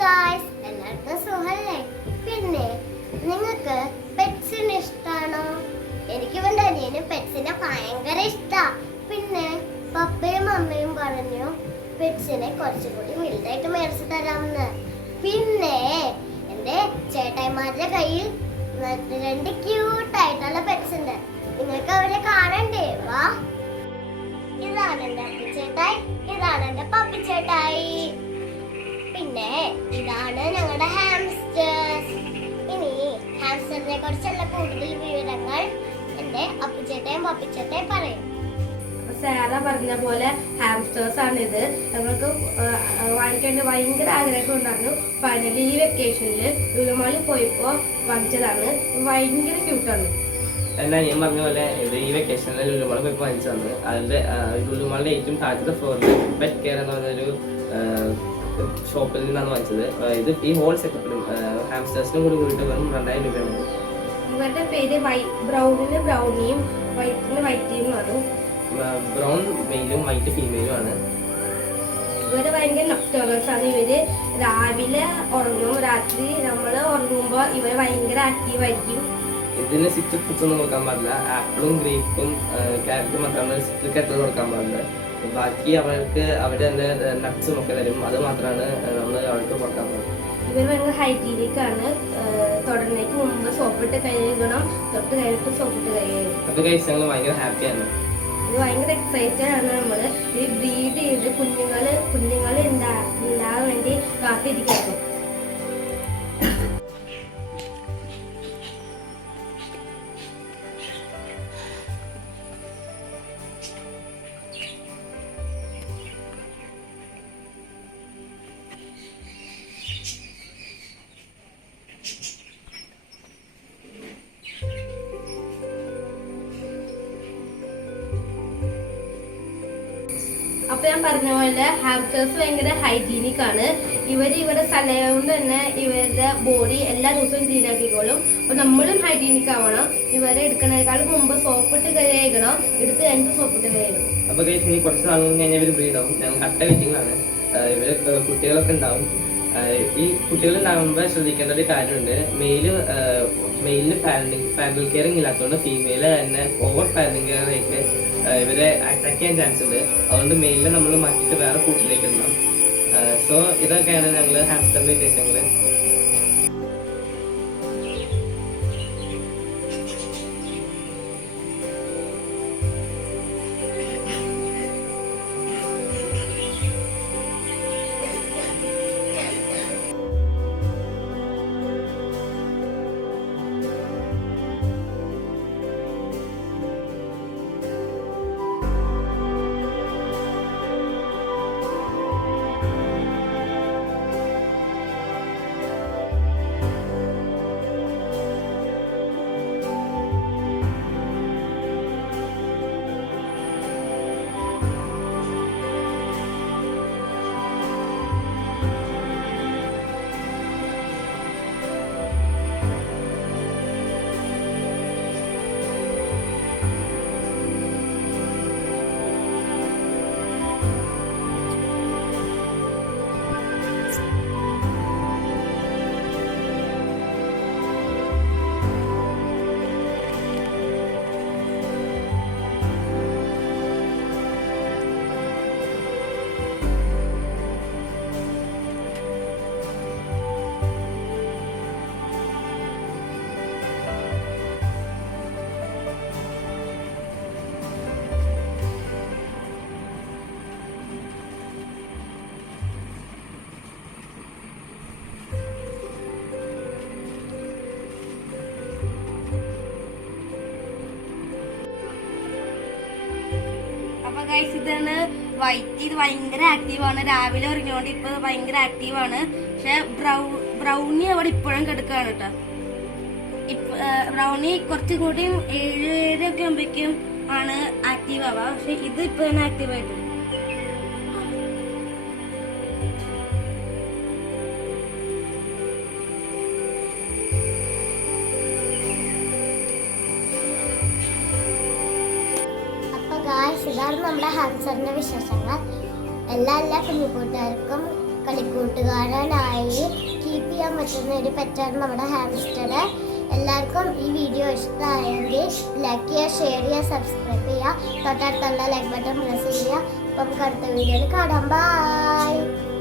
Guys എല്ലാവർക്കും സുഖല്ലേ? പിന്നെ നിങ്ങൾക്ക് പെറ്റ്സിനെ ഇഷ്ടാണോ? എനിക്ക് എൻ്റെ അനിയന് പെറ്റ്സിനെ ഭയങ്കര ഇഷ്ടാ. പിന്നെ പപ്പയും അമ്മയും പറഞ്ഞു പെറ്റ്സിനെ കുറച്ചുകൂടി വലുതായിട്ട് മേടിച്ചു തരാമെന്ന്. പിന്നെ എൻ്റെ ചേട്ടായിമാരുടെ കയ്യിൽ 2 ക്യൂട്ടായിട്ടുള്ള പെറ്റ്സ് ഉണ്ട്. നിങ്ങൾക്ക് അവരെ കാണണ്ടേ? വാ, ഇതാണ് എൻ്റെ അപ്പിച്ചേട്ടായി, ഇതാണ് എൻ്റെ പപ്പിച്ചേട്ടായി. പിന്നെ ഇതാണ് ഞങ്ങളുടെ ഹാംസ്റ്റേഴ്സ്. ഇനി ഹാംസ്റ്ററിനെ കുറിച്ചുള്ള കൂടുതൽ വിവരങ്ങൾ എന്റെ അപ്പുച്ചേട്ടയും പപ്പിച്ചേട്ടയും പറയും. സാറ പറഞ്ഞ പോലെ ഹാംസ്റ്റേഴ്സ് ആണിത്. ഞങ്ങൾക്ക് വാങ്ങിക്കേണ്ട ഭയങ്കര ആഗ്രഹം ഉണ്ടായിരുന്നു. ഫൈനലി ഈ വെക്കേഷനിൽ ലുലുമാളിൽ പോയപ്പോ വാങ്ങിച്ചതാണ്. ഭയങ്കര ക്യൂട്ടാണ്. എന്നാ ഞാൻ പറഞ്ഞ പോലെ ഇത് ഈ വെക്കേഷനിൽ ലുലുമാൾ പോയപ്പോൾ വാങ്ങിച്ചതാണ്. അതിന്റെ ലുലുമാളിന്റെ ഏറ്റവും താഴത്തെ ഫ്ലോറിൽ പെറ്റ് കെയർ എന്ന് പറഞ്ഞൊരു ഷോപ്പിൽ നിന്നാണ് വാങ്ങിച്ചത്. ഇത് ഈ ഹോൾ സെറ്റപ്പിലും ഹാംസ്റ്റേഴ്സിനും കൂടി കൂടിയിട്ട് വെറും 2000 രൂപയാണ്. ഇവരുടെ പേര് ബ്രൗണിന് ബ്രൗണിയും വൈറ്റിന് വൈറ്റിയും ആണ്. ബ്രൗൺ മെയിലും വൈറ്റ് ഫീമെയിലും ആണ്. ഇവര് ഭയങ്കര നൊക്ടേണൽസ് ആണ്. ഇവര് രാവിലെ ഉറങ്ങും, രാത്രി നമ്മൾ ഉറങ്ങുമ്പോൾ ഇവര് ഭയങ്കര ആക്റ്റീവ് ആയിരിക്കും. ഇതിന് സിട്രിക് ഫുഡ്സ് ഒന്നും കൊടുക്കാൻ പാടില്ല. ആപ്പിളും ഗ്രേപ്പും ക്യാരറ്റും മാത്രമാണ് സിട്രിക് ആയിട്ട് കൊടുക്കാൻ പാടില്ല. ബാക്കി അവർക്ക് അവർ തന്നെ നട്ട്സും ഒക്കെ തരും. അത് മാത്രമാണ് നമ്മൾ അവർക്ക് കൊടുക്കാൻ പാടുള്ളൂ. ഇവർ ഭയങ്കര ഹൈജീനിക് ആണ്. തൊടുന്നതിന് മുമ്പ് സോപ്പിട്ട് കൈ കഴുകണം, തൊട്ട് കഴിഞ്ഞിട്ട് സോപ്പിട്ട് കൈ കഴുകണം. അത് കഴിച്ച് ഞങ്ങൾ ഭയങ്കര ഹാപ്പിയാണ്. ഇത് ഭയങ്കര എക്സൈറ്റഡ് ആണ്. നമ്മൾ ഈ ബ്രീഡ് ചെയ്ത് കുഞ്ഞുങ്ങൾ ഉണ്ടാകാൻ വേണ്ടി കാത്തിരിക്കും. അപ്പൊ ഞാൻ പറഞ്ഞ പോലെ ഹാംസ്റ്റേഴ്സ് ഭയങ്കര ഹൈജീനിക് ആണ്. ഇവരുടെ സ്ഥലം കൊണ്ട് തന്നെ ഇവരുടെ ബോഡി എല്ലാ ദിവസവും ക്ലീൻ ആക്കിക്കോളും. അപ്പൊ നമ്മളും ഹൈജീനിക് ആവണം. ഇവരെ എടുക്കണേക്കാളും മുമ്പ് സോപ്പിട്ട് കഴുകണം, എടുത്ത് കഴിഞ്ഞിട്ട് സോപ്പിട്ട് കഴുകണം. അപ്പൊ ഇനി കുറച്ച് നാൾ കഴിഞ്ഞാൽ ഇവർ ബ്രീഡ് ആവും. ഞങ്ങൾ കട്ട വെയിറ്റിംഗിലാണ്. ഇവര് കുട്ടികളൊക്കെ ഉണ്ടാവും. ഈ കുട്ടികൾ ഉണ്ടാകുമ്പോൾ ശ്രദ്ധിക്കേണ്ട ഒരു കാര്യമുണ്ട്. മെയിലിന് പാരന്റൽ കെയറിങ് ഇല്ലാത്തതുകൊണ്ട് ഫീമെയില് തന്നെ ഓവർ പാരന്റിങ് കെയർ ആയിട്ട് ഇവരെ അറ്റാക്ക് ചെയ്യാൻ ചാൻസ് ഉണ്ട്. അതുകൊണ്ട് മെയിലിനെ നമ്മൾ മാറ്റിയിട്ട് വേറെ കൂട്ടിലേക്ക് ഇടണം. സോ ഇതൊക്കെയാണ് ഞങ്ങൾ ഹാംസ്റ്ററിന്റെ വിശേഷങ്ങൾ. അപ്പൊ ഗൈസ് ഇതാണ് വൈറ്റ്. ഇത് ഭയങ്കര ആക്റ്റീവാണ്. രാവിലെ ഉറങ്ങിയോണ്ട് ഇപ്പൊ ഭയങ്കര ആക്റ്റീവാണ്. പക്ഷെ ബ്രൗണി അവിടെ ഇപ്പോഴും കിടക്കുകയാണ് കേട്ടോ. ബ്രൗണി കുറച്ചും കൂടി 7 ഒക്കെ ആകുമ്പോഴേക്കും ആണ് ആക്റ്റീവ് ആവുക. പക്ഷെ ഇത് ഇപ്പൊ തന്നെ ആക്റ്റീവ് ആയിട്ട്. ഗായ്സ്, ഇതാണ് നമ്മുടെ ഹാംസ്റ്ററിന്റെ വിശേഷങ്ങൾ. എല്ലാ കുഞ്ഞു കൂട്ടുകാർക്കും കളിക്കൂട്ടുകാരനായി കീപ്പ് ചെയ്യാൻ പറ്റുന്ന ഒരു പെറ്റാണ് നമ്മുടെ ഹാംസ്റ്റർ. എല്ലാവർക്കും ഈ വീഡിയോ ഇഷ്ടമായെങ്കിൽ ലൈക്ക് ചെയ്യുക, ഷെയർ ചെയ്യുക, സബ്സ്ക്രൈബ് ചെയ്യുക, തൊട്ടടുത്തുള്ള ലൈക്ക് ബട്ടൺ പ്രസ് ചെയ്യുക. അപ്പം അടുത്ത വീഡിയോയിൽ കാണാം. ബൈ.